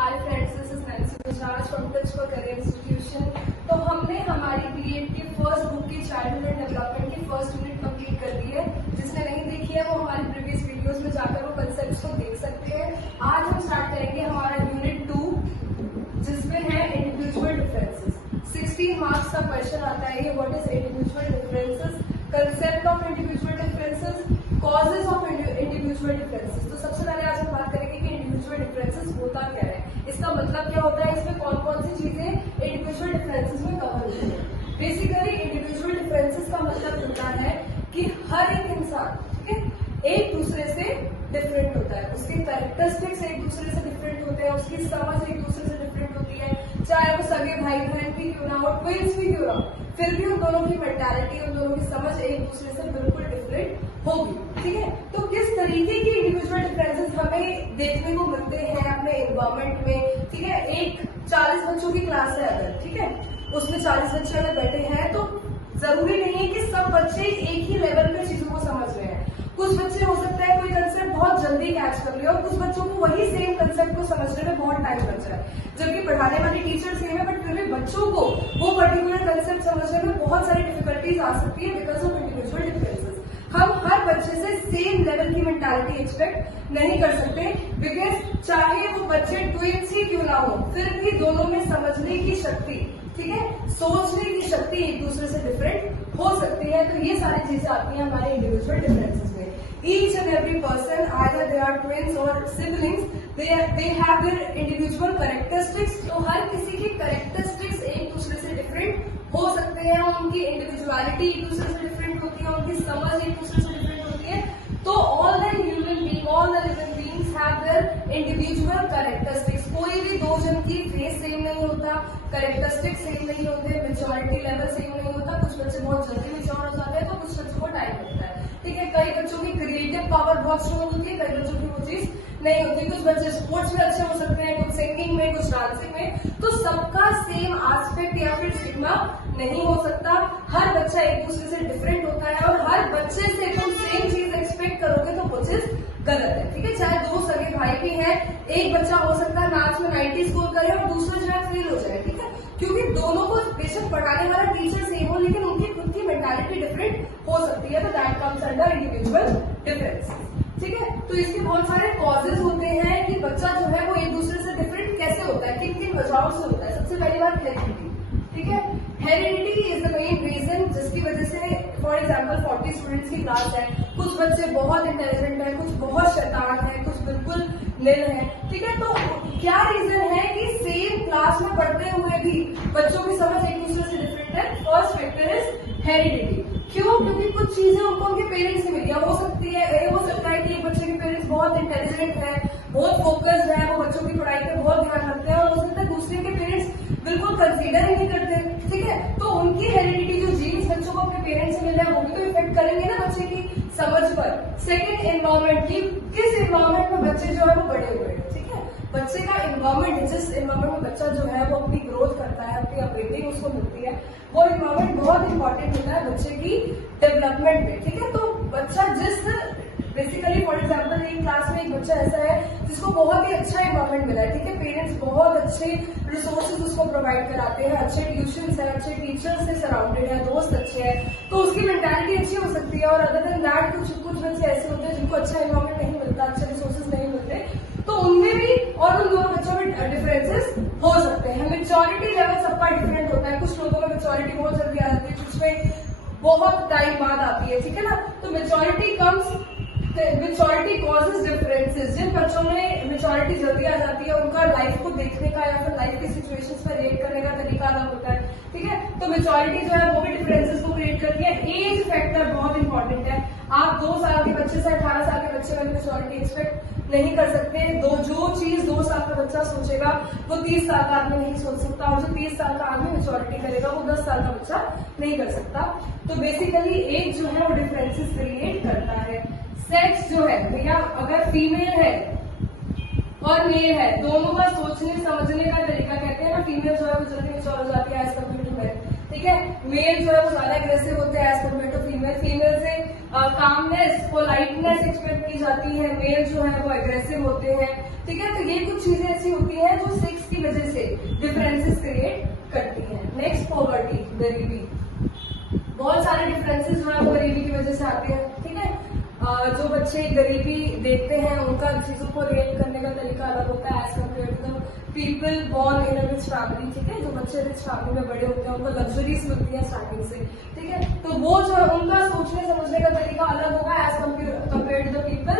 Hi friends, this is Nancy Bajaj from touch for career institution. तो हमने हमारी BEd की फर्स्ट बुक की चाइल्डहुड एंड डेवलपमेंट की फर्स्ट यूनिट कंप्लीट कर ली है। जिसने नहीं देखी है वो हमारी प्रीवियस वीडियोस में जाकर वो कंसेप्ट्स को देख सकते हैं। आज हम स्टार्ट करेंगे हमारा यूनिट 2, जिसमें है इंडिविजुअल डिफरेंसेस। 16 मार्क्स का क्वेश्चन आता है ये, what is individual differences, concept of individual differences, causes of individual differences. तो सबसे पहले आज हम बात करेंगे कि इंडिविजुअल डिफरेंसेस होता क्या है, इसका मतलब क्या होता है, इसमें कौन कौन सी चीजें इंडिविजुअल डिफरेंसेस में कवर होती है। बेसिकली इंडिविजुअल डिफरेंसेस का मतलब होता है कि हर एक इंसान, ठीक है, एक दूसरे से डिफरेंट होता है, उसके कैरेक्टरिस्टिक्स एक दूसरे से डिफरेंट होते हैं, उसकी समझ एक दूसरे से डिफरेंट होती है, चाहे वो सगे भाई बहन भी क्यों ना हो, ट्विंस भी क्यों ना हो, फिर भी उन दोनों की मेंटालिटी, उन दोनों की समझ एक दूसरे से बिल्कुल डिफरेंट होगी। ठीक है, तो किस तरीके की इंडिविजुअल डिफरेंसेस हमें देखने को मिलते हैं अपने एनवायरमेंट में। ठीक है, एक 40 बच्चों की क्लास है अगर, ठीक है, उसमें 40 बच्चे अगर बैठे हैं तो जरूरी नहीं है कि सब बच्चे एक ही लेवल पे चीजों को समझ रहे हैं। कुछ बच्चे हो सकता है कोई कंसेप्ट बहुत जल्दी कैच कर ले और कुछ बच्चों को वही सेम कंसेप्ट को समझने में बहुत टाइम लग जाए, जबकि पढ़ाने वाली टीचर सेम है, बट फिर भी बच्चों को वो पर्टिकुलर कंसेप्ट समझने में बहुत सारी डिफिकल्टीज आ सकती है बिकॉज ऑफ इंडिविजुअल डिफरेंसेस। हम हर बच्चे से सेम लेवल की मेंटालिटी एक्सपेक्ट नहीं कर सकते, बिकॉज चाहे वो बच्चे ट्विंस ही क्यों ना हो, फिर भी दोनों में समझने की शक्ति, ठीक है, सोचने की शक्ति एक दूसरे से डिफरेंट हो सकती है। तो ये सारी चीजें आती हैं हमारे इंडिविजुअल डिफरेंसेस में। Each and every person, either they are twins और siblings, they have their individual characteristics. तो हर किसी की कैरेक्टरिस्टिक्स एक दूसरे से डिफरेंट हो सकते हैं, उनकी इंडिविजुअलिटी एक दूसरे से डिफरेंट होती है, उनकी समझ एक दूसरे से डिफरेंट होती है। तो all the human being, all the living beings have their individual characteristics. कोई भी दो जन की फेस सेम नहीं होता, कैरेक्टरिस्टिक सेम नहीं होते, मेच्योरिटी लेवल सेम नहीं होता। कुछ बच्चे बहुत जल्दी मेच्योर हो जाते हैं तो कुछ बच्चों को टाइम लगता है। ठीक है, कई बच्चों की क्रिएटिव पावर बहुत स्ट्रॉन्ग होती है, कई बच्चों की वो चीज नहीं होती। कुछ बच्चे स्पोर्ट्स में अच्छे हो सकते हैं, कुछ सिंगिंग में, कुछ डांसिंग में। तो सबका सेम एस्पेक्ट या फिर स्टिग्मा नहीं हो सकता। हर बच्चा एक दूसरे से डिफरेंट होता है और हर बच्चे से तुम सेम चीज एक्सपेक्ट करोगे तो वो चीज गलत है। ठीक है, चाहे दो सगे भाई भी हैं, एक बच्चा हो सकता है मैथ्स में 90 स्कोर करे और दूसरा जो है फेल हो जाए। ठीक है, क्योंकि दोनों को बेशक पढ़ाने वाला टीचर सेम हो, लेकिन उनकी खुद की मेंटालिटी डिफरेंट हो सकती है। तो that comes under individual difference. ठीक है, तो इसके बहुत सारे कॉजेज होते हैं कि बच्चा जो है वो एक दूसरे से डिफरेंट कैसे होता है, किन किन वजहों से होता है। सबसे पहली बात हेरिडिटी। ठीक है, heredity is the main reason जिसकी वजह से फॉर एग्जाम्पल 40 स्टूडेंट्स की क्लास है, कुछ बच्चे बहुत इंटेलिजेंट है, कुछ बहुत शैतान है, कुछ बिल्कुल निल है। ठीक है, तो क्या रीजन है कि सेम क्लास में पढ़ते हुए भी बच्चों की समझ एक दूसरे से डिफरेंट है। First factor is heredity. क्यों? क्योंकि कुछ चीजें उनको उनके पेरेंट्स से मिली। हो सकती है, ये हो सकता है कि एक बच्चे के पेरेंट्स बहुत इंटेलिजेंट है, बहुत फोकस्ड है, वो बच्चों की पढ़ाई पे बहुत ध्यान रखते हैं, और हो सकता है दूसरे के पेरेंट्स बिल्कुल कंसीडर ही नहीं करते। ठीक है, तो उनकी हेरिडिटी जो जीन्स बच्चों को अपने पेरेंट्स से मिल रहा है वो भी तो इफेक्ट करेंगे ना बच्चे की समझ पर। सेकेंड, एनवायरमेंट की, किस एनवायरमेंट में बच्चे जो है वो बड़े हुए हैं। ठीक है, बच्चे का एनवायरमेंट, जिस एनवायरमेंट में बच्चा जो है वो अपनी ग्रोथ करता है, अपनी अपडेटिंग उसको मिलती है, वो एनवायरमेंट बहुत इंपॉर्टेंट होता है बच्चे की डेवलपमेंट में। ठीक है, तो बच्चा जिस बेसिकली फॉर एग्जाम्पल एक क्लास में एक बच्चा ऐसा है जिसको बहुत ही अच्छा एनवायरमेंट मिला है। ठीक है, पेरेंट्स बहुत अच्छे रिसोर्सेज उसको प्रोवाइड कराते हैं, अच्छे ट्यूशंस है, अच्छे टीचर्स से सराउंडेड है, दोस्त अच्छे हैं, तो उसकी मेंटालिटी अच्छी हो सकती है। और अदर देन दैट कुछ बच्चे ऐसे होते हैं जिनको अच्छा एनवायरमेंट नहीं मिलता, अच्छे रिसोर्सेज नहीं मिलते, तो उनमें भी और उन दोनों बच्चों में डिफरेंसेस हो सकते हैं। मेच्योरिटी लेवल सबका डिफरेंट होता है, कुछ लोगों में मेच्योरिटी बहुत जल्दी आ जाती है, कुछ में बहुत टाइम बाद आती है। ठीक है ना, तो मेच्योरिटी कॉजेज डिफरेंसेस। जिन बच्चों में मेच्योरिटी जल्दी आ जाती है उनका लाइफ को देखने का या फिर लाइफ की सिचुएशंस पर रिएक्ट करने का तरीका अलग होता है। ठीक है, तो मेच्योरिटी जो है वो भी डिफरेंसेस को क्रिएट करती है। एज फैक्टर बहुत इंपॉर्टेंट है। आप 2 साल के बच्चे से 18 साल के बच्चे वाली मेच्योरिटी एक्सपेक्ट नहीं कर सकते। जो चीज 2 साल का बच्चा सोचेगा वो 30 साल का आदमी नहीं सोच सकता, और जो 30 साल का आदमी मेच्योरिटी करेगा वो 10 साल का बच्चा नहीं कर सकता। तो बेसिकली एज जो है वो डिफरेंसेस क्रिएट करता है। सेक्स जो है भैया, अगर फीमेल है और मेल है, दोनों का सोचने समझने का तरीका, कहते हैं ना, फीमेल जो है वो जल्दी मेच्योर हो जाती है एज कम्पेयर टू मेल। ठीक है, मेल जो है वो ज्यादा एग्रेसिव होते हैं as compare to female. Female से कामनेस, पोलाइटनेस एक्सपेक्ट की जाती है, मेल जो है वो एग्रेसिव होते हैं, ठीक है। तो ये कुछ चीजें ऐसी होती हैं जो सेक्स की वजह से डिफरेंसेस क्रिएट करती हैं। नेक्स्ट, पॉवर्टी, गरीबी। बहुत सारे डिफरेंसेस जो है वो गरीबी की वजह से आते हैं, ठीक है। जो बच्चे गरीबी देखते हैं उनका चीजों को रिएक्ट करने का तरीका अलग होता है as compare to the people born in a rich family, ठीक है। जो बच्चे रिच फैमिली में बड़े होते हैं उनको लग्जरीज मिलती है स्टार्टिंग से, ठीक है। तो वो जो है उनका सोचने समझने का तरीका अलग होगा as compare to the people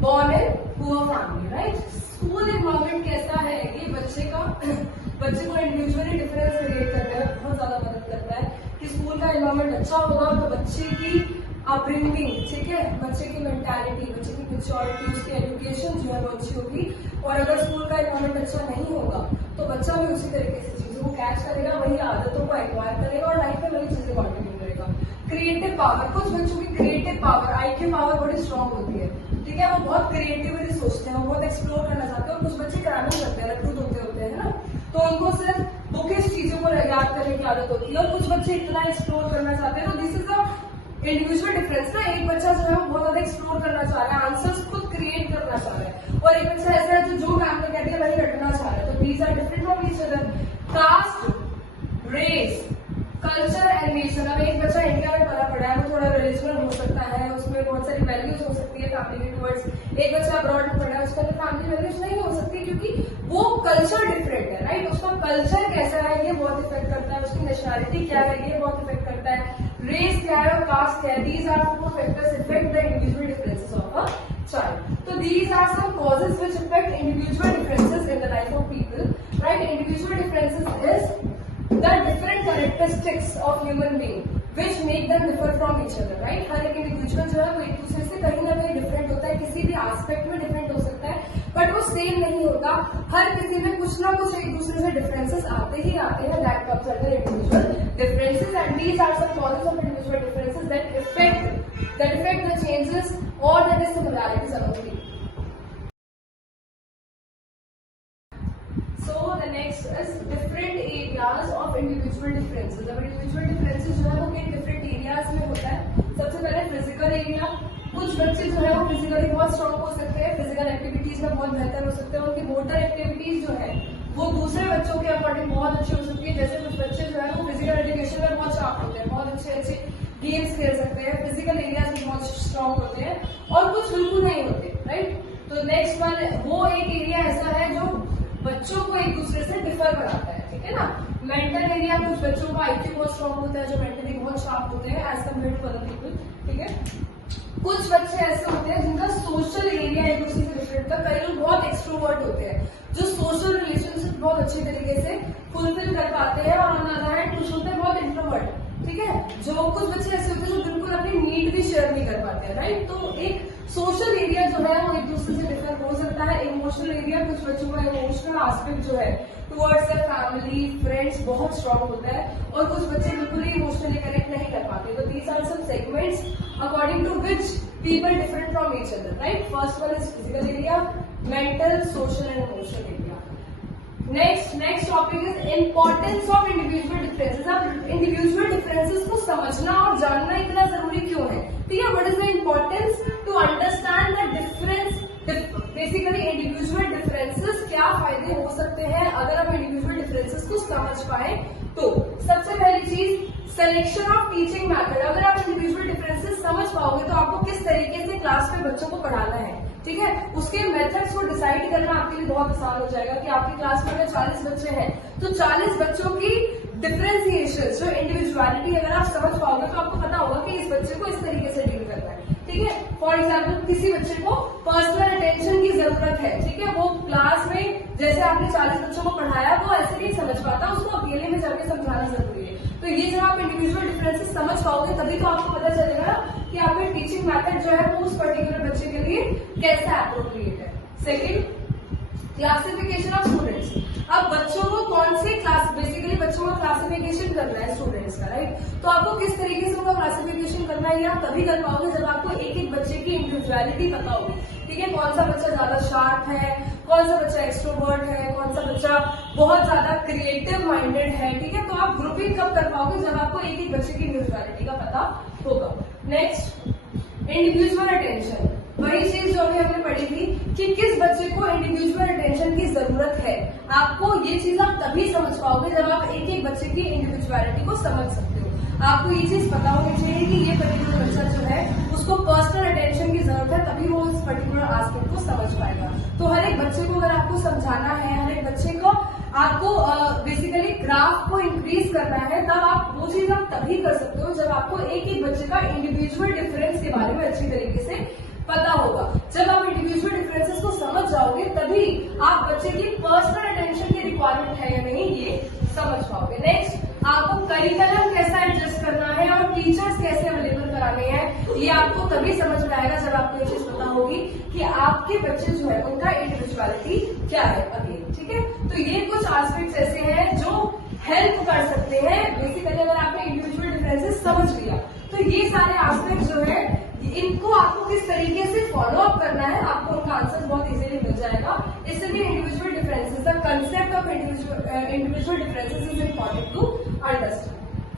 born in poor family, right. School environment कैसा है कि बच्चे को इंडिविजुअली डिफरेंस क्रिएट करने में बहुत ज्यादा मदद करता है। कि स्कूल का एनवायरमेंट अच्छा होगा तो बच्चे की अपब्रिंगिंग, ठीक है, बच्चे की मेंटालिटी, बच्चे की मेच्योरिटी, उसकी एजुकेशन जो है वो अच्छी होगी। और अगर स्कूल का एनवायरमेंट अच्छा नहीं होगा तो बच्चा भी उसी तरीके से चीजों को कैच करेगा, वही आदतों को एक्वायर करेगा और लाइफ में वही चीजें कंटिन्यू करेगा। क्रिएटिव पावर, कुछ बच्चों की क्रिएटिव पावर, आईक्यू पावर बड़ी स्ट्रांग होती है, ठीक है। वो बहुत क्रिएटिवली सोचते हैं, वो बहुत एक्सप्लोर करना चाहते हैं। और कुछ बच्चे कराना करते हैं, लट्टू होते हैं ना, तो उनको सिर्फ बुकिश चीजों को याद करने की आदत होती है। और कुछ बच्चे इतना एक्सप्लोर करना चाहते हैं। तो this is the individual difference ना। एक बच्चा जो है वो बहुत ज्यादा एक्सप्लोर करना चाह रहा है, आंसर्स खुद क्रिएट करना चाह रहा है, और एक बच्चा ऐसा है जो मैम ने कहती है वही रटना चाह रहा है। तो these are different from each other. Caste, race, culture and nation. अब एक बच्चा इंडिया में पला पड़ा है, वो थोड़ा रिलीजनल हो सकता है, उसमें बहुत सारी वैल्यूज हो सकती है फैमिली के टुवर्ड्स। एक बच्चा अब्रॉड में पड़ा है, उसके अंदर फैमिली वैल्यूज नहीं हो सकती क्योंकि वो कल्चर डिफरेंट है, राइट। उसका कल्चर कैसा है ये बहुत इफेक्ट करता है, उसकी नेशनलिटी क्या है ये बहुत इफेक्ट करता है, रेस क्या है और कास्ट क्या है। These are four factors affect the individual differences of a child. तो these are some causes which affect individual differences in the life of people, right. Individual differences is the different characteristics of human being which make them differ from each other, right। हर एक individual जो है वो एक दूसरे से कहीं ना कहीं डिफरेंट होता है, किसी भी एस्पेक्ट में डिफरेंट हो सकता है, बट वो सेम नहीं होता। हर किसी में कुछ ना कुछ एक दूसरे से डिफरेंसेस आते ही आते हैं। That comes under individual differences and these are some causes of individual differences that affect the changes और the dissimilarities among people. So the next is different areas of individual differences. अब individual differences जो है वो किन different areas में होता है। सबसे पहले physical area। कुछ बच्चे जो है वो फिजिकली बहुत स्ट्रॉन्ग हो सकते हैं, फिजिकल एक्टिविटीज में बहुत बेहतर हो सकते हैं, उनकी मोटर एक्टिविटीज जो है वो दूसरे बच्चों के अकॉर्डिंग बहुत अच्छी हो सकती है। जैसे कुछ बच्चे जो है वो फिजिकल एजुकेशन में बहुत शार्प होते हैं, बहुत अच्छे गेम्स खेल सकते हैं, फिजिकल एरियाज में बहुत स्ट्रॉन्ग होते हैं, और कुछ बिल्कुल नहीं होते, राइट। तो नेक्स्ट वन, वो एक एरिया ऐसा है जो बच्चों को एक दूसरे से डिफर बनाता है, ठीक है ना। मेंटल एरिया, कुछ बच्चों का आईक्यू बहुत स्ट्रॉन्ग होता है, जो मेंटली बहुत शार्प होते हैं as compare to other people, ठीक है। कुछ बच्चे ऐसे होते हैं जिनका सोशल एरिया एक दूसरे से डिफरेंट होता है। कई लोग बहुत एक्सट्रोवर्ट होते हैं जो सोशल रिलेशनशिप बहुत अच्छे तरीके से फुलफिल कर पाते हैं, और ऑन द अदर हैंड कुछ होते हैं बहुत इंट्रोवर्ट, ठीक है। जो कुछ बच्चे ऐसे होते हैं जो बिल्कुल अपनी नीड भी शेयर नहीं कर पाते हैं, राइट। तो एक सोशल एरिया जो है वो एक दूसरे से डिफर हो सकता है। इमोशनल एरिया, कुछ बच्चों का इमोशनल एस्पेक्ट जो है टुवर्ड्स द फैमिली फ्रेंड्स बहुत स्ट्रॉन्ग होता है, और कुछ बच्चे बिल्कुल ही इमोशनली कनेक्ट नहीं कर पाते। तो these are some segments according to which people different from each other, right. First one is physical area, mental, social and emotional area. Next topic is importance of individual differences. अब individual differences को समझना और जानना इतना जरूरी क्यों है, ठीक है। What is the importance to understand the difference, basically individual differences क्या फायदे हो सकते हैं अगर आप इंडिविजुअल डिफरेंसेस को समझ पाए। तो सबसे पहली चीज, सिलेक्शन ऑफ टीचिंग मेथड। अगर आप इंडिविजुअल डिफरेंसेस समझ पाओगे तो आपको किस तरीके से क्लास में बच्चों को पढ़ाना है, ठीक है, उसके मेथड्स को डिसाइड करना आपके लिए बहुत आसान हो जाएगा। कि आपकी क्लास में अगर 40 बच्चे हैं तो 40 बच्चों की डिफरेंशिएशन, जो इंडिविजुअलिटी अगर आप समझ पाओगे तो आपको पता होगा कि इस बच्चे को इस तरीके से डील करना है, ठीक है। फॉर एग्जाम्पल, किसी बच्चे को पर्सनल अटेंशन की जरूरत है, ठीक है, वो क्लास में जैसे आपने 40 बच्चों को पढ़ाया वो ऐसे नहीं समझ पाता, उसको अकेले में जाके समझाना जरूरी है। तो ये जब आप इंडिविजुअल डिफरेंसेस समझ पाओगे तभी तो आपको पता चलेगा कि आपका टीचिंग मेथड जो है वो उस पर्टिकुलर बच्चे के लिए कैसा एप्रोप्रिएट है। Second, classification of students. अब बच्चों को कौन से क्लास, बेसिकली बच्चों का क्लासिफिकेशन करना है स्टूडेंट्स का, राइट। तो आपको किस तरीके से उनका क्लासिफिकेशन करना है ये आप तभी कर पाओगे जब आपको एक एक बच्चे की इंडिविजुअलिटी पता होगी, ठीक है। कौन सा बच्चा ज्यादा शार्प है, कौन सा बच्चा एक्सट्रोवर्ट है, कौन सा बच्चा बहुत ज्यादा क्रिएटिव माइंडेड है, ठीक है। तो आप ग्रुपिंग कब कर पाओगे जब आपको एक एक बच्चे की इंडिविजुअलिटी का पता होगा। नेक्स्ट, इंडिविजुअल अटेंशन, वही चीज जो अभी हमने पढ़ी थी कि किस बच्चे को इंडिविजुअल अटेंशन की जरूरत है। आपको ये चीज आप तभी समझ पाओगे जब आप एक एक बच्चे की इंडिविजुअलिटी को समझ सकते हो। आपको ये चीज पता होनी चाहिए कि ये पर्टिकुलर बच्चा जो है उसको पर्सनल अटेंशन की जरूरत है, तभी वो इस पर्टिकुलर एस्पेक्ट को समझ पाएगा। तो हर एक बच्चे को अगर आपको समझाना है, हर एक बच्चे को आपको बेसिकली ग्राफ को इंक्रीज करना है, तब आप वो चीज आप तभी कर सकते हो जब आपको एक एक बच्चे का इंडिविजुअल डिफरेंस के बारे में अच्छी तरीके से पता होगा। जब आप इंडिविजुअल डिफरेंसेस को समझ जाओगे तभी आप बच्चे की पर्सनल अटेंशन की रिक्वायरमेंट है या नहीं ये समझ पाओगे। नेक्स्ट, आपको करिकुलम कैसा एडजस्ट करना है और टीचर्स कैसे अवेलेबल कराने हैं, ये आपको तभी समझ में आएगा जब आपको ये चीज पता होगी कि आपके बच्चे जो है उनका इंडिविजुअलिटी क्या है अभी। ठीक है, तो ये कुछ एस्पेक्ट्स ऐसे हैं जो हेल्प कर सकते हैं। बेसिकली अगर आपने इंडिविजुअल डिफरेंसेस समझ लिया तो ये सारे एस्पेक्ट्स जो है इनको आपको किस तरीके से फॉलो अप करना है, आपको उनका आंसर बहुत इजीली मिल जाएगा। इससे भी individual differences, the concept of individual differences is important to understand.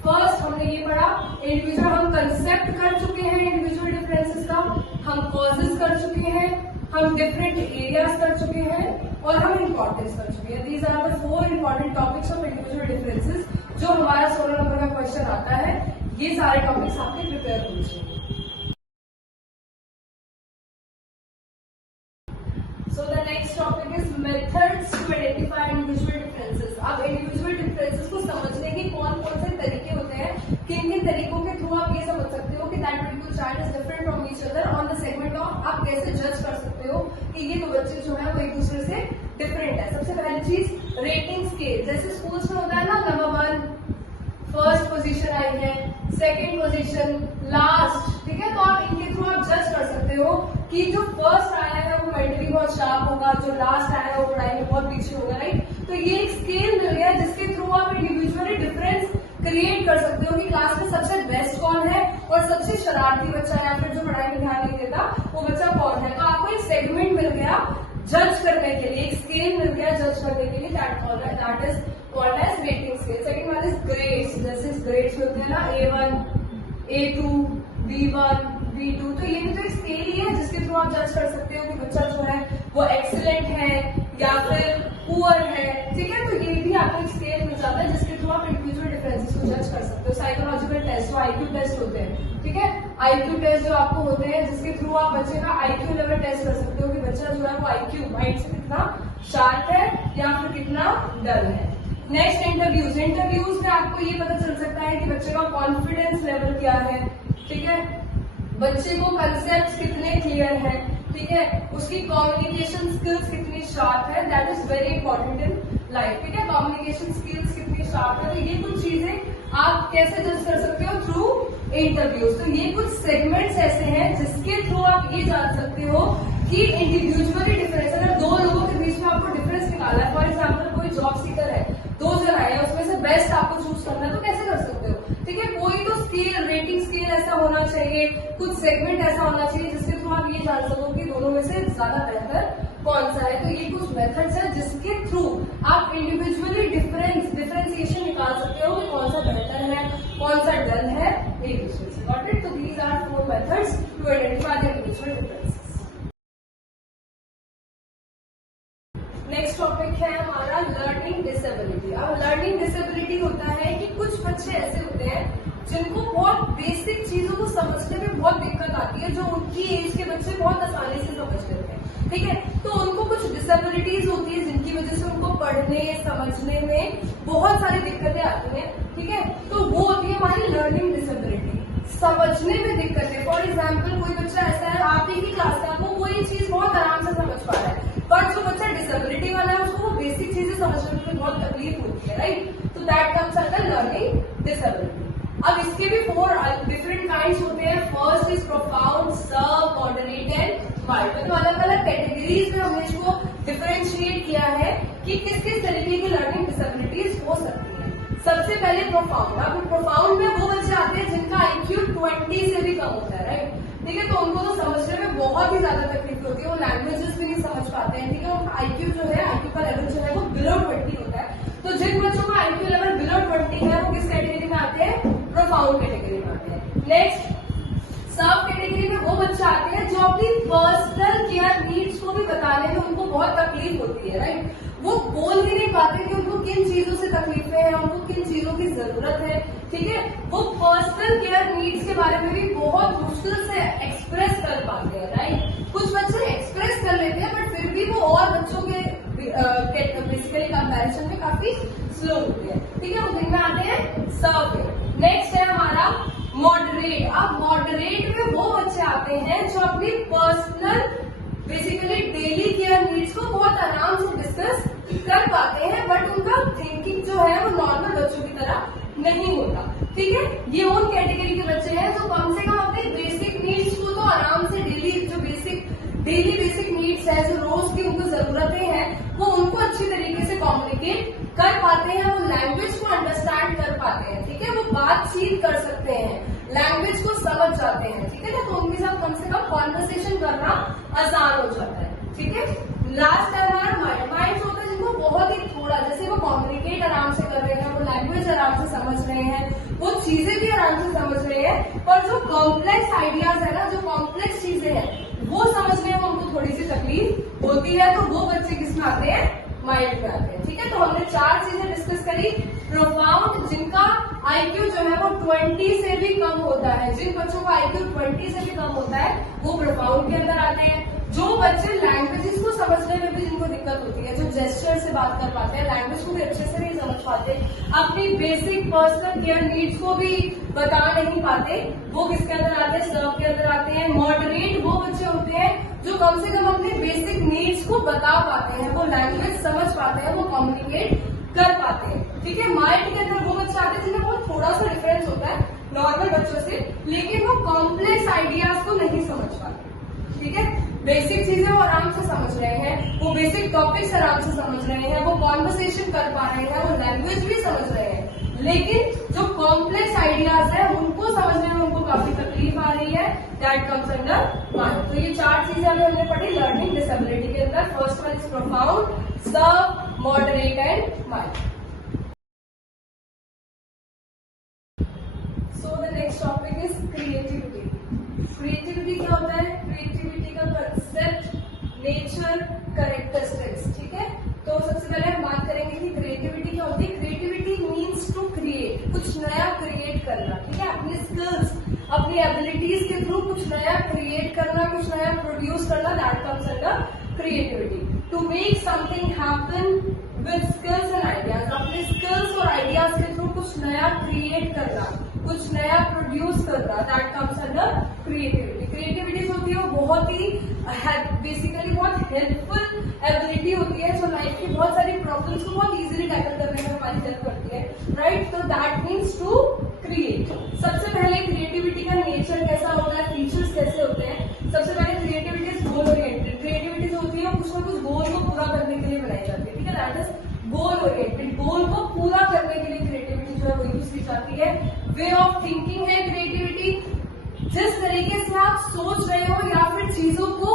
First हमने ये पढ़ा इंडिविजुअल, हम कंसेप्ट कर चुके हैं इंडिविजुअल डिफरेंसेस का, हम कॉजेज कर चुके हैं, हम डिफरेंट एरियाज कर चुके हैं और हम इंपॉर्टेंस कर चुके हैं। These are the 4 important topics of individual differences. जो हमारा 16 नंबर का क्वेश्चन आता है, ये सारे टॉपिक्स आपके प्रिपेयर होने चाहिए। So the next topic is methods to identify individual differences. अब इंडिविजुअल डिफरेंसेस को समझने के कौन कौन से तरीके होते हैं, किन किन तरीकों के थ्रू आप ये समझ सकते हो कि that particular child is different from each other on the segment of, आप कैसे जज कर सकते हो कि ये दो बच्चे जो है वो एक दूसरे से डिफरेंट है। सबसे पहली चीज रेटिंग स्केल, जैसे स्कूल्स में होता है ना, नंबर 1 फर्स्ट पोजीशन आई है, सेकंड पोजीशन, लास्ट। ठीक है, तो आप इनके थ्रू आप जज कर सकते हो कि जो फर्स्ट आया है वो मेंटली बहुत शार्प होगा, जो लास्ट आया है वो पढ़ाई में बहुत पीछे होगा, राइट। तो ये एक स्केल मिल गया जिसके थ्रू आप इंडिविजुअली डिफरेंस क्रिएट कर सकते हो कि क्लास में सबसे बेस्ट कौन है और सबसे शरारती बच्चा या फिर जो पढ़ाई में ध्यान नहीं देता वो बच्चा कौन है। तो आपको एक सेगमेंट मिल गया जज करने के लिए, एक स्केल मिल गया जज करने के लिए, that is called as rating scale. Second one is grades, जैसे ग्रेड्स मिलते हैं ना, A1, A2, B1, B2, तो ये भी तो एक स्केल ही है जिसके थ्रू आप जज कर सकते हो कि बच्चा जो है वो एक्सीलेंट है या फिर पुअर है। ठीक है, तो ये भी आपको एक स्केल मिल जाता है जिसके थ्रू आप इंडिविजुअल डिफरेंसेस को जज कर सकते हो। साइकोलॉजिकल टेस्ट, जो IQ टेस्ट होते हैं, ठीक है, IQ टेस्ट जो आपको होते हैं जिसके थ्रू आप बच्चे का IQ लेवल टेस्ट कर सकते हो कि बच्चा जो है वो IQ माइंड से कितना शार्प है या फिर कितना डल है। Next, interviews. इंटरव्यूज में आपको ये पता चल सकता है कि बच्चे का कॉन्फिडेंस लेवल क्या है। ठीक है, बच्चे को कंसेप्ट कितने क्लियर है, ठीक है, उसकी कम्युनिकेशन स्किल्स कितनी शार्प है, that is very important in life. ठीक है, कम्युनिकेशन स्किल्स कितनी शार्प है, तो ये कुछ चीजें आप कैसे जज कर सकते हो थ्रू इंटरव्यूज। तो ये कुछ सेगमेंट्स ऐसे हैं जिसके थ्रू आप ये जान सकते हो कि इंडिविजुअली डिफरेंस, अगर दो लोगों के बीच में आपको डिफरेंस निकालना है, फॉर एग्जाम्पल कोई जॉब सीकर है, 2 जन आए उसमें से बेस्ट आपको चूज करना है, तो कैसे कर सकते हो। ठीक है, कोई तो स्केल, रेटिंग स्केल ऐसा होना चाहिए, कुछ सेगमेंट ऐसा होना चाहिए जिसके थ्रू आप ये जान सको कि दोनों में से ज्यादा बेहतर कौन सा है। तो ये कुछ मेथड्स है जिसके थ्रू आप इंडिविजुअली डिफरेंशिएशन निकाल सकते हो कि कौन सा बेहतर है, कौन सा डल है एक दूसरे से। Got it? तो these are 4 methods to identify the individual differences. Next topic है हमारा लर्निंग डिसेबिलिटी। अब लर्निंग डिसेबिलिटी होता है कि कुछ बच्चे ऐसे होते हैं जिनको बहुत बेसिक चीजों को समझने में बहुत दिक्कत आती है, जो उनकी एज के बच्चे बहुत आसानी से समझ लेते हैं। ठीक है, तो उनको कुछ डिसेबिलिटीज होती है जिनकी वजह से उनको पढ़ने समझने में बहुत सारी दिक्कतें आती हैं। ठीक है, तो वो होती है हमारी लर्निंग डिसेबिलिटी, समझने में दिक्कत है। फॉर एग्जाम्पल कोई बच्चा ऐसा है आप ही की क्लास का, वो कोई चीज बहुत आराम से समझ पा रहा है, पर जो बच्चा डिसेबिलिटी वाला है उसको वो बेसिक चीजें समझने में बहुत तकलीफ होती है, राइट। तो that comes under learning disability. अब इसके भी 4 डिफरेंट काइंड्स होते हैं। फर्स्ट इज प्रोफाउंड, सब, मॉडरेट एंड माइल्ड। तो अलग अलग कैटेगरीज में हमने इसको डिफरेंशिएट किया है कि किस किस तरीके की लर्निंग डिसेबिलिटीज हो सकती है। सबसे पहले प्रोफाउंड। अब प्रोफाउंड में वो बच्चे आते हैं जिनका IQ 20 से भी कम होता है, राइट। ठीक है, तो उनको तो समझने में बहुत ही ज्यादा तकलीफ होती है, वो लैंग्वेजेस भी नहीं समझ पाते हैं। ठीक है, उनका IQ जो है, IQ का लेवल जो है वो बिलो 20 होता है। तो जिन बच्चों का IQ लेवल बिलो 20 है वो किस कैटेगरी में आते हैं? प्रोफाउंड कैटेगरी में आते हैं। नेक्स्ट, सब कैटेगरी में वो बच्चे आते हैं जो अपनी पर्सनल केयर नीड्स को भी बताने में उनको बहुत तकलीफ होती है, राइट। वो बोल ही नहीं पाते कि उनको किन चीजों से तकलीफें हैं, उनको किन चीजों की जरूरत है, ठीक है। वो पर्सनल केयर नीड्स के बारे में भी बहुत मुश्किल से एक्सप्रेस कर पाते हैं, राइट। कुछ बच्चे एक्सप्रेस कर लेते हैं बट फिर भी वो और बच्चों के बेसिकली कंपैरिजन में काफी स्लो होते हैं, ठीक है। वो दिन में आते हैं सर्व। नेक्स्ट है हमारा मॉडरेट। अब मॉडरेट में वो बच्चे आते हैं जो अपनी personal basically daily care needs को बहुत आराम से डिस्कस कर पाते हैं बट उनका थिंकिंग जो है वो नॉर्मल बच्चों की तरह नहीं होता, ठीक है। ये उन कैटेगरी के बच्चे हैं जो कम से कम अपने बेसिक नीड्स को तो आराम से डेली बेसिक नीड्स है, जो रोज की उनको जरूरतें हैं, वो उनको अच्छी तरीके से कम्युनिकेट कर पाते हैं, वो लैंग्वेज को अंडरस्टैंड कर पाते हैं, ठीक है। वो बातचीत कर सकते हैं, लैंग्वेज को समझ जाते हैं, ठीक है ना। तो उनके साथ कम से कम कॉन्वर्सेशन करना आसान हो जाता है, ठीक है। लास्ट है हमारा माइंड। माइंड होता है जिनको बहुत ही थोड़ा, जैसे वो कम्युनिकेट आराम से कर रहे हैं, वो लैंग्वेज आराम से समझ रहे हैं, वो चीजें भी आराम से समझ रहे हैं, पर जो कॉम्प्लेक्स आइडियाज है ना, जो कॉम्प्लेक्स चीजें हैं वो समझने में उनको थोड़ी सी तकलीफ होती है, तो वो बच्चे किसमें आते हैं, माइंड में आते हैं, ठीक है। तो हमने 4 चीजें डिस्कस करी। प्रोफाउंड, जिनका आईक्यू जो है वो 20 से भी कम होता है, जिन बच्चों का आईक्यू 20 से भी कम होता है वो प्रोफाउंड के अंदर आते हैं। जो बच्चे लैंग्वेजेस को समझने में भी जिनको दिक्कत होती है, जो जेस्चर से बात कर पाते हैं, लैंग्वेज को भी अच्छे से नहीं समझ पाते, अपनी बेसिक पर्सनल केयर नीड्स को भी बता नहीं पाते, वो किसके अंदर आते हैं, सर्व के अंदर आते हैं। मॉडरेट वो बच्चे होते हैं जो कम से कम अपने बेसिक नीड्स को बता पाते हैं, वो लैंग्वेज समझ पाते हैं, वो कम्युनिकेट कर पाते हैं, ठीक है। माइंड के अंदर वो बच्चे आते हैं जिनमें बहुत थोड़ा सा डिफरेंस होता है नॉर्मल बच्चों से, लेकिन वो कॉम्प्लेक्स आइडियाज को नहीं समझ पाते, ठीक है। बेसिक चीजें वो आराम से समझ रहे हैं, वो बेसिक टॉपिक्स आराम से समझ रहे हैं, वो कॉन्वर्सेशन कर पा रहे हैं, वो लैंग्वेज भी समझ रहे हैं, लेकिन जो कॉम्प्लेक्स आइडियाज है उनको समझने में उनको काफी तकलीफ आ रही है, दैट कम्स अंडर माइंड। तो ये 4 चीजें हमने पढ़ी लर्निंग डिसेबिलिटी के अंदर। First one is profound, severe, moderate and mild. So the next topic is creativity. Creativity क्या होता है? क्रिएटिविटी का कंसेप्ट, नेचर, कैरेक्टरिस्टिक्स, ठीक है। तो सबसे पहले हम बात करेंगे कि क्रिएटिविटी क्या होती है। क्रिएटिविटी मीन्स टू क्रिएट, कुछ नया क्रिएट करना, ठीक है। अपनी स्किल्स, अपनी एबिलिटीज के थ्रू कुछ नया क्रिएट करना, कुछ नया प्रोड्यूस करना, that comes under creativity. To make something happen with skills and ideas, अपने स्किल्स और आइडियाज के थ्रू कुछ नया क्रिएट करना, कुछ नया प्रोड्यूस करना, that comes under creativity. Creativity जो होती है वो बहुत ही बेसिकली बहुत हेल्पफुल एबिलिटी होती है, जो लाइफ की बहुत सारी प्रॉब्लम्स को बहुत इजीली टैकल करने में हमारी हेल्प करती है, राइट। तो दैट मीन्स टू क्रिएट। सबसे पहले क्रिएटिविटी का नेचर कैसा होता है, फीचर्स कैसे होते हैं। सबसे पहले creativity is goal oriented. Creativity जो होती है वो कुछ ना कुछ गोल को पूरा करने के लिए बनाई जाती है, ठीक है। That is goal oriented. Goal को पूरा करने के लिए क्रिएटिविटी जो है वो यूज की जाती है। वे ऑफ थिंकिंग है क्रिएटिविटी, जिस तरीके से आप सोच रहे हो या फिर चीजों को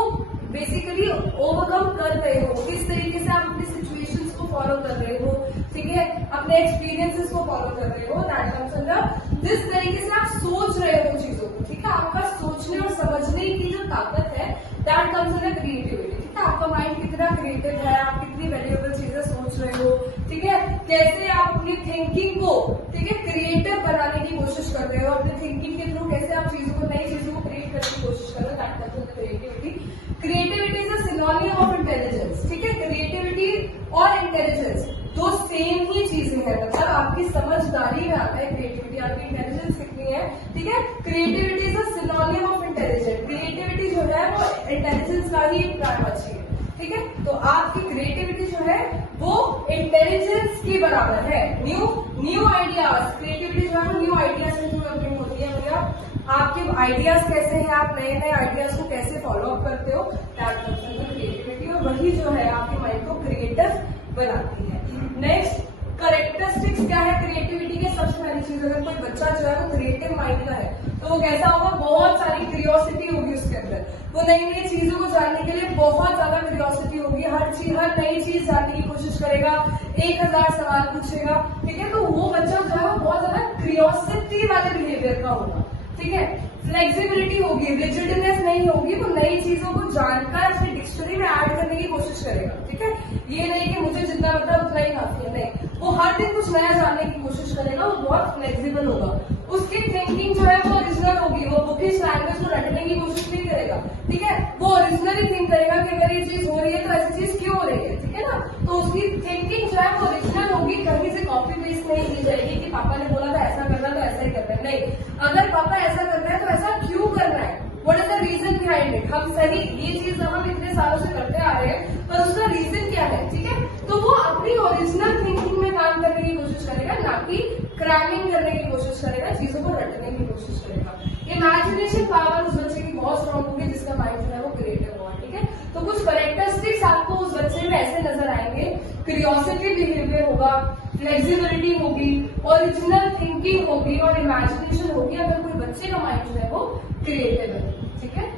बेसिकली ओवरकम कर रहे हो, किस तरीके से आप अपनी सिचुएशंस को फॉलो कर रहे हो, ठीक है, अपने एक्सपीरियंसेस को फॉलो कर रहे हो, दैट कम्स अंडर। जिस तरीके से आप सोच रहे हो चीजों को, ठीक है, आपका सोचने और समझने की जो ताकत है, दैट कम्स अंडर क्रिएटिविटी, ठीक है। आपका माइंड कितना क्रिएटिव है, आप कितनी वैल्यूएबल चीजें सोच रहे हो, ठीक है, कैसे आप अपनी थिंकिंग को, ठीक है, क्रिएटिव बनाने की कोशिश कर रहे हो, अपनी थिंकिंग के थ्रू कैसे आप चीजों को, नई चीजों को क्रिएट करने की कोशिश कर रहे हो, that comes under creativity. Creativity is a synonym of intelligence, ठीक है। क्रिएटिविटी और इंटेलिजेंस दो सेम ही चीजें हैं, मतलब आपकी समझदारी में आता है क्रिएटिविटी, आपकी इंटेलिजेंस कितनी है, ठीक है। Creativity is a synonym of intelligence. Creativity जो है वो इंटेलिजेंस का ही एक प्राइमरी है, ठीक है। तो आपकी क्रिएटिविटी जो है वो इंटेलिजेंस के बराबर है। न्यू आइडियाज, क्रिएटिविटी जो है वो न्यू आइडियाज में जो अपनी होती है, भैया आपके आइडियाज कैसे हैं, आप नए नए आइडियाज को कैसे फॉलो अप करते हो, दैट कम्स अंडर क्रिएटिविटी। और वही जो है आपके माइंड को क्रिएटिव बनाती है। नेक्स्ट, कैरेक्टरिस्टिक्स क्या है क्रिएटिविटी के। सबसे पहली चीज, अगर कोई बच्चा जो है वो क्रिएटिव माइंड का है तो वो कैसा होगा, बहुत सारी क्यूरियोसिटी होगी उसके अंदर, वो नई नई चीजों को जानने के लिए बहुत ज्यादा क्यूरियोसिटी होगी, हर नई चीज जानने की कोशिश करेगा, 1000 सवाल पूछेगा, ठीक है। तो वो बच्चा जो है वो बहुत ज्यादा क्यूरियोसिटी वाले बिहेवियर का होगा, ठीक है। फ्लेक्सिबिलिटी होगी, रिजिडनेस नहीं होगी, वो नई चीजों को जानकर अपनी डिक्शनरी में ऐड करने की कोशिश करेगा। ठीक है, ये नहीं कि मुझे जितना पता है उतना ही काफी है, नहीं, वो हर दिन कुछ नया जानने की कोशिश करेगा, वो बहुत फ्लेक्सिबल होगा। उसकी थिंकिंग जो है वो ओरिजिनल होगी, वो बुकिश लैंग्वेज को रटने की कोशिश नहीं करेगा। ठीक है, वो ओरिजिनली थिंक करेगा कि अगर ये चीज हो रही है तो ऐसी चीज क्यों हो रही है। ठीक है ना, तो उसकी थिंकिंग जो है वो ओरिजिनल होगी, कहीं से कॉपी पेस्ट नहीं की जाएगी कि पापा ने बोला था ऐसा करना तो ऐसा ही करना है। नहीं, अगर पापा ऐसा कर रहे हैं तो ऐसा क्यों करना है, what is the reason behind it. हम सही ये चीज हम इतने सालों से करते आ रहे हैं, पर उसका रीजन क्या है। ठीक है, तो वो अपनी ओरिजिनल थिंकिंग में काम करने की कोशिश करेगा, ना कि क्रैमिंग करने की कोशिश करेगा, चीजों को रटने की कोशिश करेगा। इमेजिनेशन पावर उस बच्चे की बहुत स्ट्रॉन्ग होगी, जिसका माइंड जो है वो क्रिएटिव होगा। ठीक है, तो कुछ कैरेक्टरिस्टिक्स आपको उस बच्चे में ऐसे नजर आएंगे, क्यूरियोसिटी बिहेवियर होगा, फ्लेक्सिबिलिटी होगी, ओरिजिनल थिंकिंग होगी और इमेजिनेशन होगी, अगर कोई बच्चे का माइंड जो है वो क्रिएटिव है। ठीक है,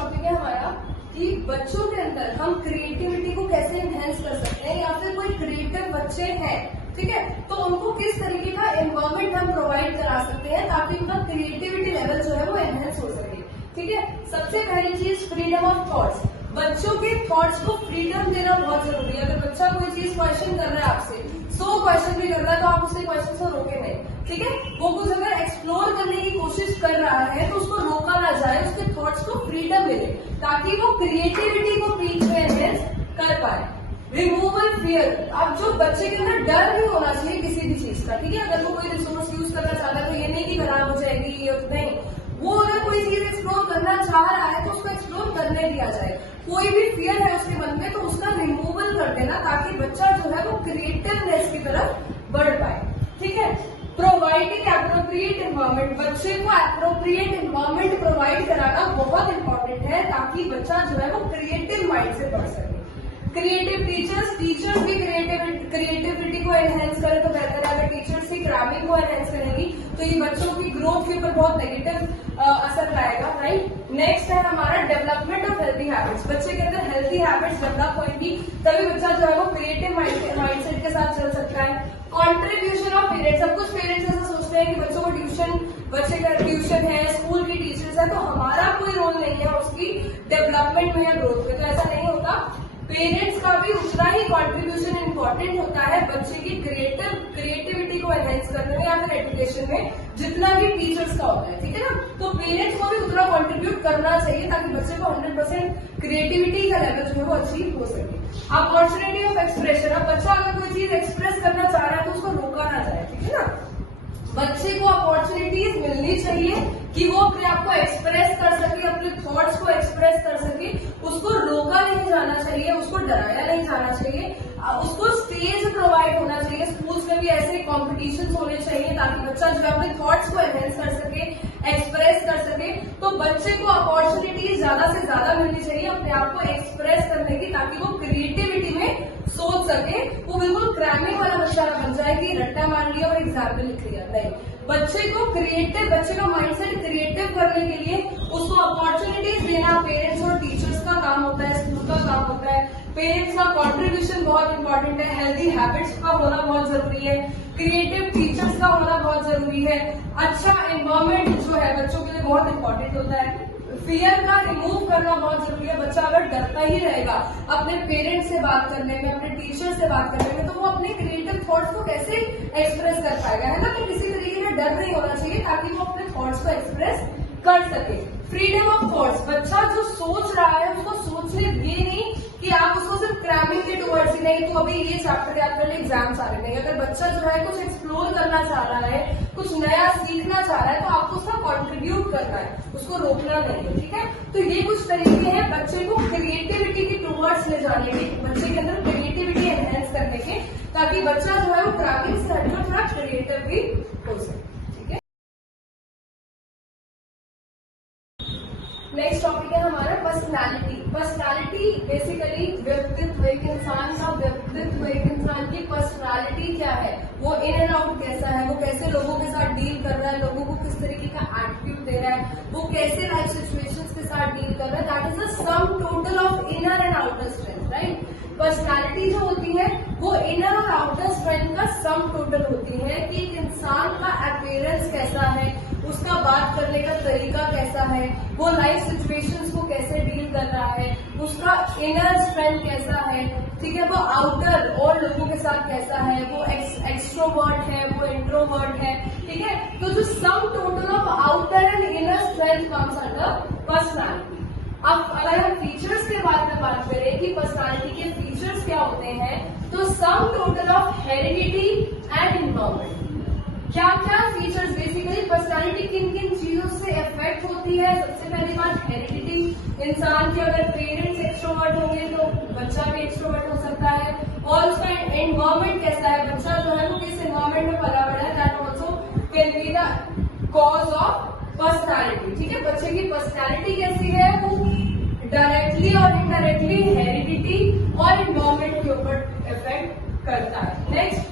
टॉपिक है हमारा कि बच्चों के अंदर हम क्रिएटिविटी को कैसे एनहेंस कर सकते हैं, या फिर कोई क्रिएटिव बच्चे हैं, ठीक है, तो उनको किस तरीके का एनवायरमेंट हम प्रोवाइड करा सकते हैं ताकि उनका क्रिएटिविटी लेवल जो है वो एनहेंस हो सके। ठीक है, सबसे पहली चीज फ्रीडम ऑफ थॉट्स। बच्चों के थॉट्स को फ्रीडम देना बहुत जरूरी है। अगर बच्चा कोई चीज क्वेश्चन कर रहा है आपसे, 100 क्वेश्चन भी कर रहा है, तो आप उसके क्वेश्चन को रोके नहीं। ठीक है, वो कुछ अगर एक्सप्लोर करने की कोशिश कर रहा है तो उसको रोका ना जाए, उसके थॉट्स को फ्रीडम मिले ताकि वो क्रिएटिविटी को बीच में एनहेंस कर पाए। Removal fear. अब जो बच्चे के अंदर डर नहीं होना चाहिए किसी भी चीज का। ठीक है, अगर वो कोई रिसोर्स यूज करना चाहता है तो ये नहीं कि खराब हो जाएगी, ये नहीं, वो अगर कोई चीज एक्सप्लोर करना चाह रहा है तो उसको एक्सप्लोर करने दिया जाए। कोई भी फियर है उसके मन में तो उसका रिमूवल कर देना ताकि बच्चा जो है वो क्रिएटिवनेस की तरफ बढ़ पाए। ठीक है, प्रोवाइडिंग एप्रोप्रिएट एनवायरमेंट। बच्चे को एप्रोप्रिएट एनवायरमेंट प्रोवाइड कराना बहुत इंपॉर्टेंट है ताकि बच्चा जो है वो क्रिएटिव माइंड से पढ़ सके। क्रिएटिव टीचर्स भी क्रिएटिविटी को एनहेंस करें तो बेहतर है। अगर टीचर्स की क्रैमिंग को एनहेंस करेंगी तो ये बच्चों की ग्रोथ के ऊपर बहुत नेगेटिव असर लाएगा। राइट, नेक्स्ट है हमारा डेवलपमेंट ऑफ हेल्थी हैबिट्स। बच्चे के अंदर हेल्थी हैबिट्स डेवलप होंगी तभी बच्चा जो है वो क्रिएटिव माइंडसेट के साथ चल सकता है। Contribution of parents. अब कुछ पेरेंट्स ऐसा सोचते हैं कि बच्चों को बच्चे का ट्यूशन है, स्कूल की टीचर्स है, तो हमारा कोई रोल नहीं है उसकी डेवलपमेंट में या ग्रोथ में, तो ऐसा नहीं होता। पेरेंट्स का भी उतना ही कंट्रीब्यूशन इम्पोर्टेंट होता है बच्चे की क्रिएटिविटी को एनहेंस करने में या फिर एजुकेशन में, जितना कि टीचर्स का होता है। ठीक है ना, तो पेरेंट्स को भी उतना कंट्रीब्यूट करना चाहिए ताकि बच्चे को 100% क्रिएटिविटी का लेवल जो है वो अचीव हो सके। Opportunity of expression. अब बच्चा अगर कोई चीज एक्सप्रेस करना चाह रहा है तो उसको रोका ना जाए। ठीक है ना, बच्चे को अपॉर्चुनिटीज मिलनी चाहिए कि वो अपने आप को एक्सप्रेस कर सके, अपने थॉट्स को एक्सप्रेस कर सके। उसको रोका नहीं जाना चाहिए, उसको डराया नहीं जाना चाहिए, उसको स्टेज प्रोवाइड होना चाहिए। स्कूल्स में भी ऐसे कॉम्पिटिशन होने चाहिए ताकि बच्चा जो है अपने थॉट्स को एनहेंस कर सके, एक्सप्रेस कर सके। तो बच्चे को अपॉर्चुनिटीज ज्यादा से ज्यादा मिलनी चाहिए अपने आप को एक्सप्रेस करने की, ताकि वो क्रिएटिविटी में सोच सके। वो बिल्कुल क्रैमिंग वाला बच्चा बन जाए कि रट्टा मार लिया और एग्जाम्पल लिख लिया, नहीं। बच्चे को बच्चे का माइंडसेट क्रिएटिव करने के लिए उसको अपॉर्चुनिटीज देना पेरेंट्स और टीचर्स का काम होता है, स्कूल का काम होता है। पेरेंट्स का कंट्रीब्यूशन बहुत इंपॉर्टेंट है, हेल्दी हैबिट्स का होना बहुत जरूरी है, क्रिएटिव टीचर्स का होना बहुत जरूरी है, अच्छा एनवायरमेंट जो है बच्चों के लिए बहुत इंपॉर्टेंट होता है। फियर का रिमूव करना बहुत जरूरी है। बच्चा अगर डरता ही रहेगा अपने पेरेंट्स से बात करने में, अपने टीचर से बात करने में, तो वो अपने क्रिएटिव थॉट्स को कैसे एक्सप्रेस कर पाएगा, है ना। तो किसी तरीके का डर नहीं होना चाहिए ताकि वो अपने थॉट्स को एक्सप्रेस कर सके। Freedom of thoughts. बच्चा जो सोच रहा है उसको सोचने ये नहीं कि आप उसको सिर्फ क्रैमिंग के टुवर्ड्स ही, नहीं तो अभी ये चैप्टर याद कर ले, एग्जाम्स आ रहे नहीं। अगर बच्चा जो है कुछ एक्सप्लोर करना चाह रहा है, कुछ नया सीखना चाह रहा है, तो आपको उसका कॉन्ट्रीब्यूट करना है, उसको रोकना नहीं है। ठीक है, तो ये कुछ तरीके हैं बच्चे को क्रिएटिविटी की टुवर्ड्स ले जाने के, बच्चे के अंदर क्रिएटिविटी एनहेंस करने के, ताकि बच्चा जो है वो क्रैमिंग से हटकर थोड़ा क्रिएटिव भी हो सके। नेक्स्ट टॉपिक है हमारा पर्सनालिटी। पर्सनालिटी बेसिकली व्यक्तित्व, एक इंसान का व्यक्तित्व, एक इंसान की पर्सनालिटी क्या है, वो इन एंड आउट कैसा है, वो कैसे लोगों के साथ डील कर रहा है, लोगों को किस तरीके का एटीट्यूड दे रहा है, वो कैसे लाइफ सिचुएशंस के साथ डील कर रहा है। That is the sum total of inner and outer strength. Right, personality जो होती है वो इनर और आउटर स्ट्रेंथ का सम टोटल होती है कि एक इंसान का अपीयरेंस कैसा है, उसका बात करने का तरीका कैसा है, वो लाइफ सिचुएशंस को कैसे डील कर रहा है, उसका इनर स्ट्रेंथ कैसा है, ठीक है, वो आउटर और लोगों के साथ कैसा है, वो एक्सट्रोवर्ट है, वो इंट्रोवर्ट है, ठीक है। तो जो sum total of outer and inner strength comes under personality. अब अगर हम फीचर्स के बारे में बात करें कि पर्सनालिटी के फीचर्स क्या होते हैं, तो sum total of heredity and environment. क्या क्या फीचर्स, बेसिकली पर्सनालिटी किन किन चीजों से इफेक्ट होती है। सबसे पहली बात हेरिडिटी, इंसान के अगर पेरेंट्स एक्सट्रोवर्ट होंगे तो बच्चा भी एक्सट्रोवर्ट हो सकता है, और उसका एनवायरमेंट कैसा है, बच्चा जो है वो किस एनवायरमेंट में पला बड़ा है, that also can be the cause of personality, ठीक है। बच्चे की पर्सनालिटी कैसी है, वो डायरेक्टली और इनडायरेक्टली हेरिडिटी और इन्वायरमेंट के ऊपर इफेक्ट करता है। Next,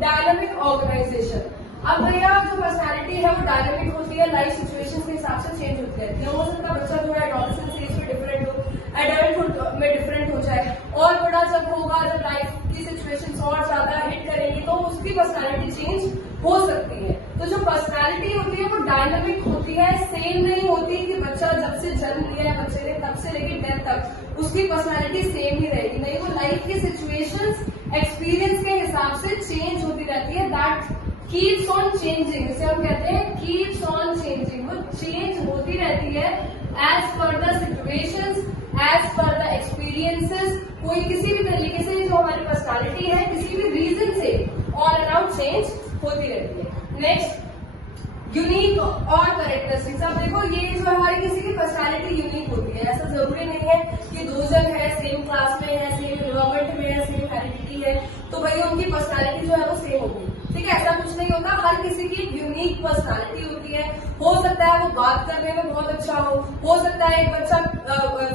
dynamic organization. अब भैया जो पर्सनालिटी है वो डायनामिक होती है, लाइफ सिचुएशन के हिसाब से चेंज होती रहती है। हो सकता है बच्चा जो है एडोलेसेंस एज में डिफरेंट हो, एडल्टहुड में डिफरेंट हो जाए, और बड़ा जब होगा, जब लाइफ की सिचुएशंस और ज्यादा हिट करेंगी तो उसकी पर्सनालिटी चेंज हो सकती है। तो जो पर्सनालिटी होती है वो डायनामिक होती है, सेम नहीं होती कि बच्चा जब से जन्म लिया है बच्चे ने तब से लेकर डेथ तक उसकी पर्सनालिटी सेम ही रहेगी, नहीं, वो लाइफ की सिचुएशंस एक्सपीरियंस के हिसाब से चेंज होती रहती है। दैट कीप्स ऑन चेंजिंग, जिसे हम कहते हैं कीप्स ऑन चेंजिंग, वो चेंज होती रहती है as per the situations, as per the experiences. कोई किसी भी तरीके से जो हमारी पर्सनालिटी है किसी भी रीजन से ऑल अराउंड चेंज होती रहती है। नेक्स्ट, यूनिक और कैरेक्टरिस्टिक्स। अब देखो ये जो हमारी किसी की पर्सनालिटी यूनिक होती है, ऐसा जरूरी नहीं है कि दो जन है, सेम क्लास में है, सेम एनवायरमेंट में है, सेम हेरिडिटी है, तो भैया उनकी पर्सनालिटी जो है वो सेम होगी, ठीक है, ऐसा कुछ नहीं होता। हर किसी की यूनिक पर्सनालिटी होती है। हो सकता है वो बात करने में बहुत अच्छा हो सकता है एक बच्चा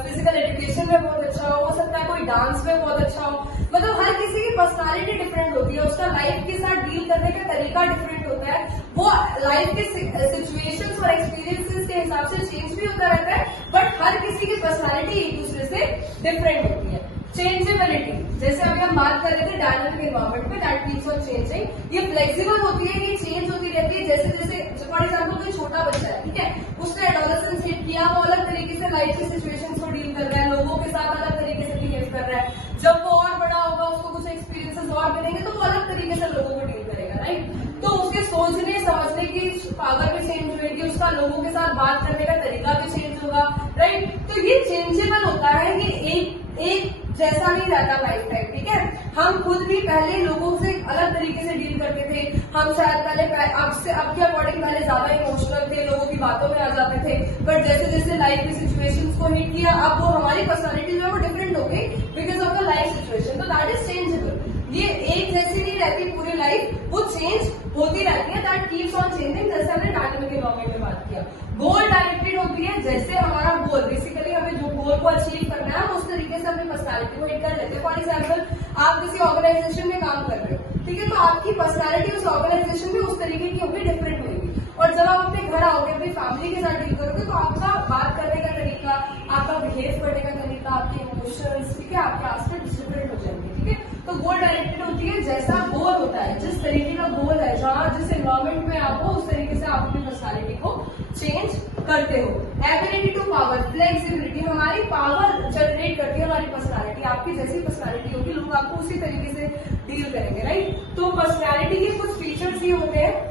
फिजिकल एजुकेशन में बहुत अच्छा हो सकता है कोई डांस में बहुत अच्छा हो, मतलब हर किसी की पर्सनालिटी डिफरेंट होती है, उसका लाइफ के साथ डील करने का तरीका डिफरेंट होता है, वो लाइफ के सिचुएशंस और एक्सपीरियंसेस के हिसाब से चेंज भी होता रहता है, बट हर किसी की पर्सनालिटी एक दूसरे से डिफरेंट होती है। चेंजेबिलिटी, जैसे अभी हम बात कर रहे थे डायनामिक एनवायरमेंट में, दैट कीप्स ऑन चेंजिंग, ये फ्लेक्सिबल होती है, ये चेंज होती रहती है। जैसे जैसे फॉर एग्जाम्पल कोई छोटा बच्चा है, ठीक है, उसने एडोलेसेंस हिट किया, वो अलग तरीके से लाइफ की सिचुएशंस को डील कर रहा है, लोगों के साथ अलग तरीके से बिहेव कर रहा है। जब वो और बड़ा होगा, उसको कुछ एक्सपीरियंसेस और मिलेंगे तो वो अलग तरीके से लोगों को डील करेगा, राइट। तो उसके सोचने समझने की पावर भी चेंज होगी, उसका लोगों के साथ बात करने का तरीका भी चेंज होगा, राइट। तो ये चेंजेबल होता है, ये एक जैसा नहीं रहता लाइफ टाइम, ठीक है। हम खुद भी पहले लोगों से अलग तरीके से डील करते थे, हम शायद पहले अब के अकॉर्डिंग पहले ज्यादा इमोशनल थे, लोगों की बातों में आ जाते थे, बट जैसे जैसे लाइफ की सिचुएशंस को हिट किया, अब वो हमारी पर्सनालिटी जो है वो डिफरेंट हो गई because of the life situation. तो दैट इज चेंजेबल, ये एक जैसी नहीं रहती पूरी लाइफ, वो चेंज होती रहती है, दैट कीप्स ऑन चेंजिंग। जैसे हमने डायनामिक एनवायरमेंट में बात किया, गोल डायरेक्टेड होती है, जैसे हमारा गोल, बेसिकली हमें जो गोल को अचीव करना है उस तरीके से अपनी पर्सनालिटी को हिट कर लेते हैं। फॉर एग्जाम्पल, आप किसी ऑर्गेनाइजेशन में काम कर रहे हो, ठीक है, तो आपकी पर्सनालिटी उस ऑर्गेनाइजेशन में उस तरीके की होगी, डिफरेंट होगी, और जब आप अपने घर आओगे, अपनी फैमिली के साथ डील करोगे, तो आपका बात करने का तरीका, आपका बिहेव करने का तरीका, आपके इमोशंस, ठीक है, आपके एस्पेक्ट्स डिफरेंट हो जाएंगे, ठीक है। तो गोल डायरेक्टेड होती है, जैसा गोल होता है, जिस तरीके का गोल है, जहाँ जिस एनवायरमेंट में आप हो उस तरीके से आप अपनी पर्सनालिटी को चेंज करते हो। एबिलिटी टू पावर, फ्लेक्सिबिलिटी, हमारी पावर जनरेट करती है हमारी पर्सनालिटी, आपकी जैसी पर्सनालिटी होगी लोग आपको उसी तरीके से डील करेंगे, राइट। तो पर्सनालिटी के कुछ फीचर्स ये होते हैं।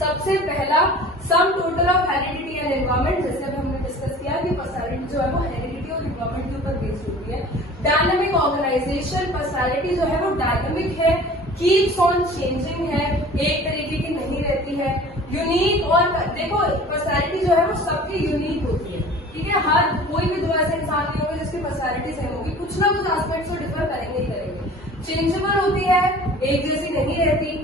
सबसे पहला, sum total of heredity and environment, जैसे अभी हमने डिस्कस किया कि पर्सनालिटी जो है वो हेरिडिटी और एनवायरमेंट के ऊपर बेस्ड होती है। डायनामिक ऑर्गेनाइजेशन, पर्सनालिटी जो है वो डायनामिक है, कीप्स ऑन चेंजिंग है, एक तरीके की नहीं रहती है। यूनिक, और देखो पर्सनालिटी जो है वो सबकी यूनिक होती है, ठीक है, हर कोई भी दो ऐसे इंसान नहीं होंगे जिसकी पर्सनालिटी सेम होगी, कुछ ना कुछ एस्पेक्ट्स को डिफर करेंगे ही करेंगे। चेंजेबल होती है, एक जैसी नहीं रहती।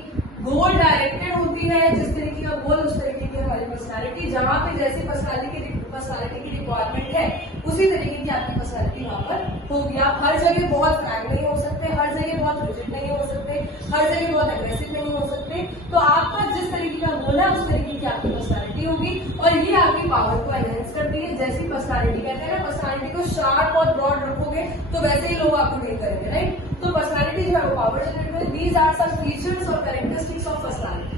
गोल डायरेक्टेड होती है, जिस तरीके का गोल उस तरीके की हमारी पर्सनालिटी, जहां पे जैसी पर्सनालिटी की रिक्वायरमेंट है उसी तरीके की आपकी पर्सनालिटी वहां पर होगी। आप हर जगह बहुत फ्रैंक नहीं हो सकते, हर जगह बहुत रिजिड नहीं हो सकते, हर जगह बहुत अग्रेसिव नहीं हो सकते। तो आपका जिस तरीके का गोल है उस तरीके की आपकी पर्सनालिटी होगी, और ये आपकी पावर को एनहेंस करती है। जैसी पर्सनालिटी, कहते हैं ना, पर्सनालिटी को शार्प और ब्रॉड रखोगे तो वैसे ही लोग आपको डील करेंगे, राइट। तो पर्सनालिटी जो है वो पावर जनरेट करे। दीज आर सम फीचर्स और कैरेक्टरिस्टिक्स ऑफ पर्सनालिटी।